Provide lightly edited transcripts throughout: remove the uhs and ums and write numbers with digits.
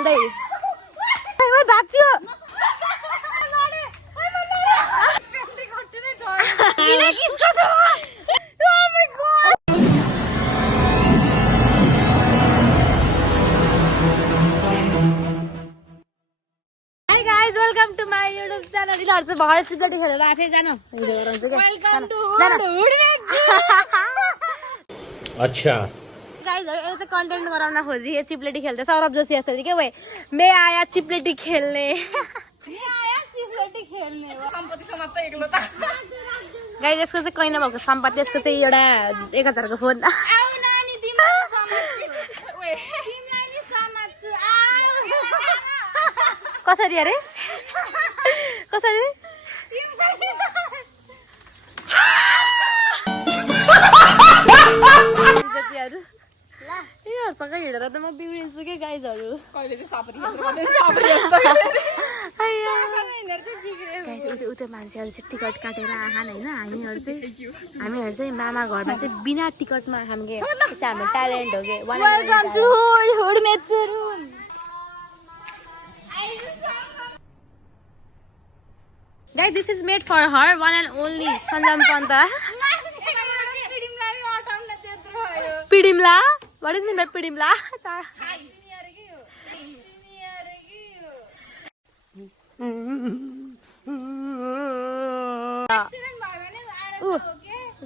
खेल्दै ओइ भाग्यो किन किसको छ oh my God hi guys welcome to my YouTube channel इलाहरु चाहिँ भरे सिगरेट खेलेर आथे जानु वेलकम टु अच्छा गाइस ये तो कंटेंट गराउन खोजी ये चिपलेटी खेल्दै सौरभ जोशी जस्तो के वे मैं आया चिपलेटी खेल्ने सम्पत्ति समाप्त एक्लो त गाइस यसको चाहिँ कहीं नभएको सम्पत्ति यसको चाहिँ एउटा 1000 को फोन आउ नानी तिमीलाई समात्छु ओए तिमीलाई नि समात्छु कसरी अरे कसरी इज्जतिहरु यिनीहरुसँग हिँडेर त म बिग्रिन्छु के गाइजहरु कहिले चाहिँ सापरी जस्तो गाइस उते मान्छेहरु चाहिँ टिकट काटेर आहान हैन हामीहरु चाहिँ मामा घरमा चाहिँ बिना टिकटमा हामीले चाहिँ हाम्रो ट्यालेन्ट हो के वेलकम टु हुड मेच्छु room guys this is made for her one and only Sanjam Pant पिडिमला व्हाट इज मीन बाइ पिडिमला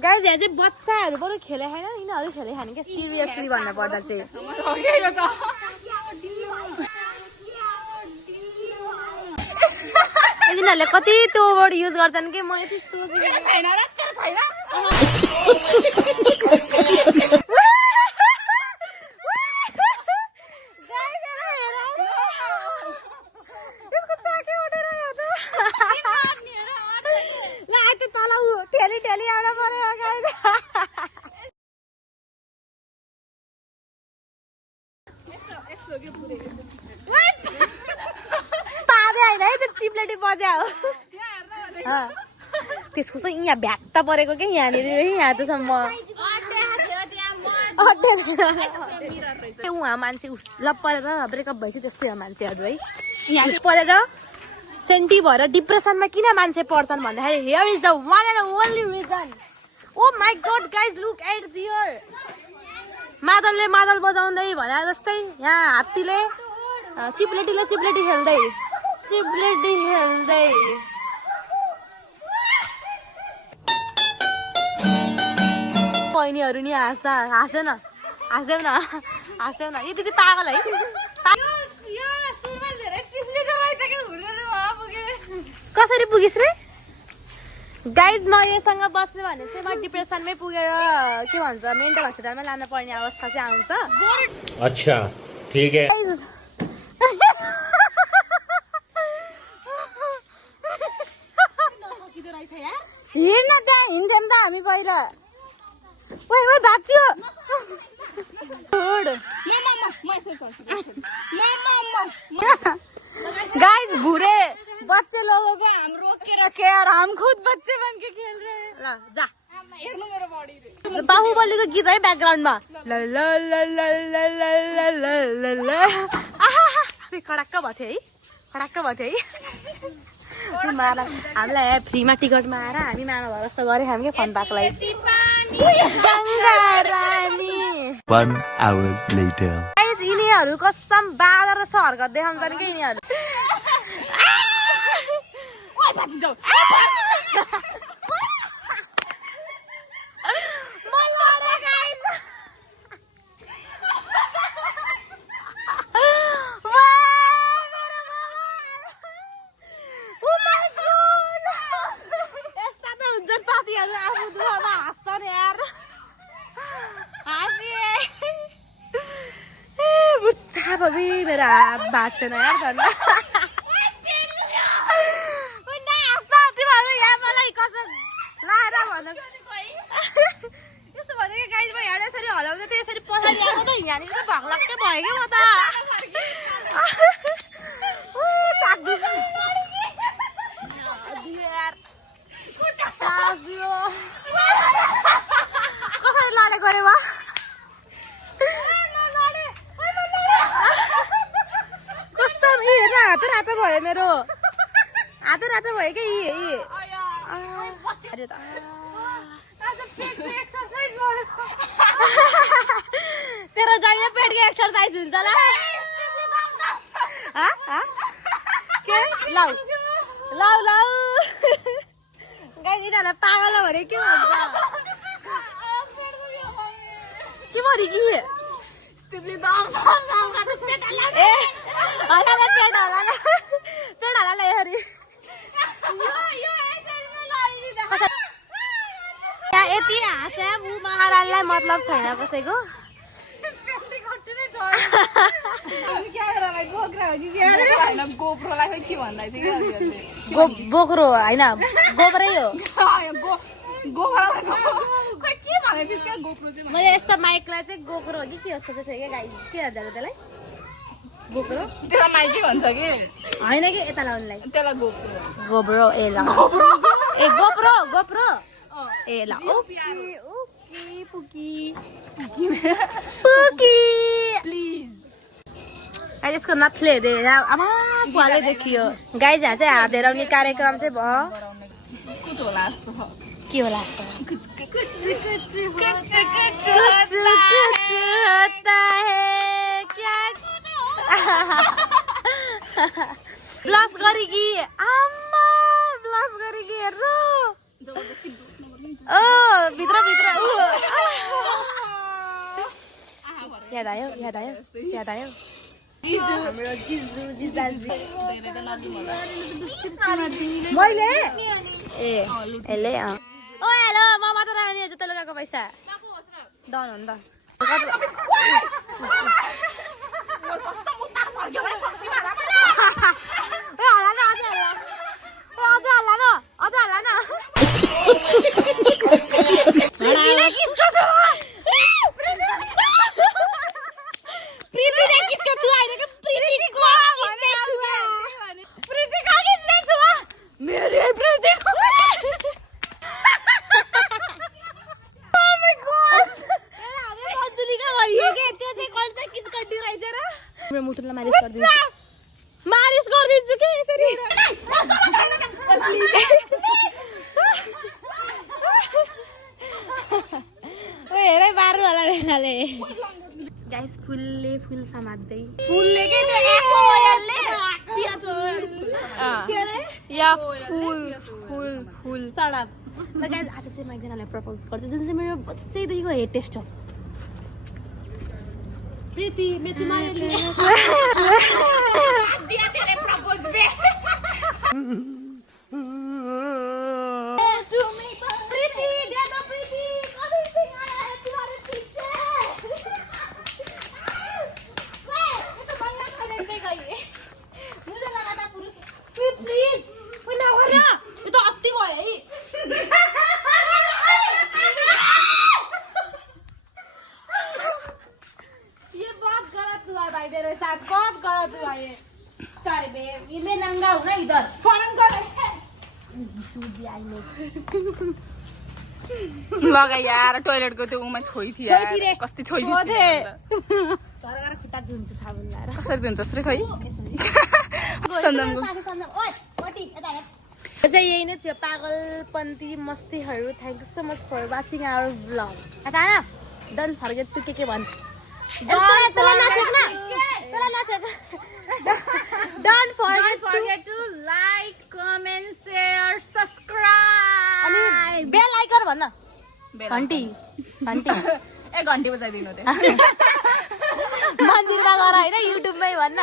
गाइस यहाँ चाहिँ बच्चाहरू पनि खेले छैन यिनीहरू खेले खाने क्या सिरियसली भन्नु पर्दा चाहिँ यिनीहरूले कति त्यो वर्ड युज गर्छन् कि म यति सोचेको छैन र तेरो छैन चिप्लेटी बज्या हो त्यसको त यहाँ भ्यात्ता परेको के यहाँनिर यहाँ तसम्म उहाँ मान्छे ल परेर ब्रेकअप भएपछि त्यस्तै हो मान्छेहरू है यहाँ परेर सेन्टी भएर डिप्रेसनमा किन मान्छे पर्छन् भन्दाखेरि here is the one and only reason oh my God guys look at there मादलले मादल बजाउँदै भने जस्तै यहाँ हात्तीले चिप्लेटीले चिप्लेटी खेल्दै चिप्लेटी खेल्दै बहिनीहरू नि हाँस्दैन यो दिदी पागल है कसरी पुगिस् रे गाइज म योसँग बस्ने भने चाहिँ म डिप्रेसनमै पुगेर के भन्छ मेन्टल हस्पिटलमा लानु पर्ने अवस्था चाहिँ आउँछ अच्छा ठीक है हिँड्न त्यहाँ हिँड्थ्यौँ त हामी पहिला ओइ भाग्यो गाइस भूरे बच्चे लोगों को हम रोक के रखे और हम खुद बच्चे बन के खेल रहे हैं ल जा हेर्नु मेरो बडी बाहुबलीको गीत है ब्याकग्राउन्डमा ल ल ल ल ल ल ल ल ल खडक्क भएको थियो है खडक्क भएको थियो है हामीलाई फ्रीमा टिकटमा आएर हामी मामा भएर जस्तो गरे हामी फन पार्कको लागि यिनीहरू कसम बाँदर जस्तो हरकत देखाउँछन् कि यिनीहरू मेरा बात छैन यार धन्न मलाई कसम लाएर भन यस्तो भने कि गाइज म यहाँ यसरी हलाउँदै थिएँ यसरी पछाडि आएको त यहाँनिर त भग्लक्कै भयो क्या म त कसरी लडेको अरे वा रातो भयो मेरो हात रातो भयो क्या यी अरे तेरो जहिले पेटको एक्सर्साइज हुन्छ ल के लाउ लाउ लाउ गाइस यिनीहरूलाई पागल हो भने के भन्छ के भन्यो कि ए होला पेट होला यसरी यहाँ यति हाँस्या ऊ महारानीलाई मतलब छैन कसैको बोक्रो होइन गोबरै हो मैले यस्तो माइकलाई चाहिँ गोक्रो हो कि के जस्तो चाहिँ थियो क्या गाई के भन्छ त्यसलाई गोप्रो त्यसलाई माइकै भन्छ कि होइन कि यता लाउनुलाई त्यसलाई गोप्रो गोब्रो ए ल ए गोप्रो गोप्रो ए ल ओके ओके पुकी पुकी प्लिज यसको नथले आमा पुवाले देखियो गाई जहाँ चाहिँ हात हेराउने कार्यक्रम चाहिँ भयो कुछ होला जस्तो के होला कुछ होता है क्या ब्लस गरी कि आमा ब्लस गरी कि हेर्नु ओ भित्र भित्र याद आयो याद आयो याद आयो हाम्रो जिजु जिजाजी मैले ए एले ओ हेलो म मात्र राख्ने जुत्ता लगाएको पैसा डन हो नि मुटुलाई मालिस गरिदिन्छु के यसरी हेरै बाह्र होला रेनाले गाइस फुलले फुल समात्दै फुलले के या फुल फुल फुल सडक ल गाइस आज चाहिँ म एकजनालाई प्रपोज गर्छु जुन चाहिँ मेरो बच्चैदेखिको हेड टेस्ट हो प्रीति मेती मायाले दिया तेरे प्रपोज पे प्रीति दे दो प्रीति कभी सिंह आया है तुम्हारे पीछे ये तो बंगला खाने पे गई है मुझे लगा था पुरुष प्लीज कोई ना हो रहा ये तो अति भयो है ये बहुत गलत हुआ भाई मेरे साथ बहुत गलत हुआ ये तारे बे ये नंगा हूं ना इधर फॉरन कर लगा यार टोयलेटको त्यो उमा छोई थियो यार कस्ती छोई थियो घर खुट्टा धुन्छ साबुन लाएर कसरी दिन्छस् रे खै सन्दमको ओइ ओटी यता हेर चाहिँ यही नै थियो पागलपन्ती मस्तीहरू thank you so much for watching our blog यता न डोन्ट फर्गेट टु के भन्छ Don't forget to like, comment, share, subscribe. Bell icon भन्न. घन्टी घन्टी ए घन्टी बजाइदिनु त्यो मन्दिरमा गएर हैन युट्युबमै भन्न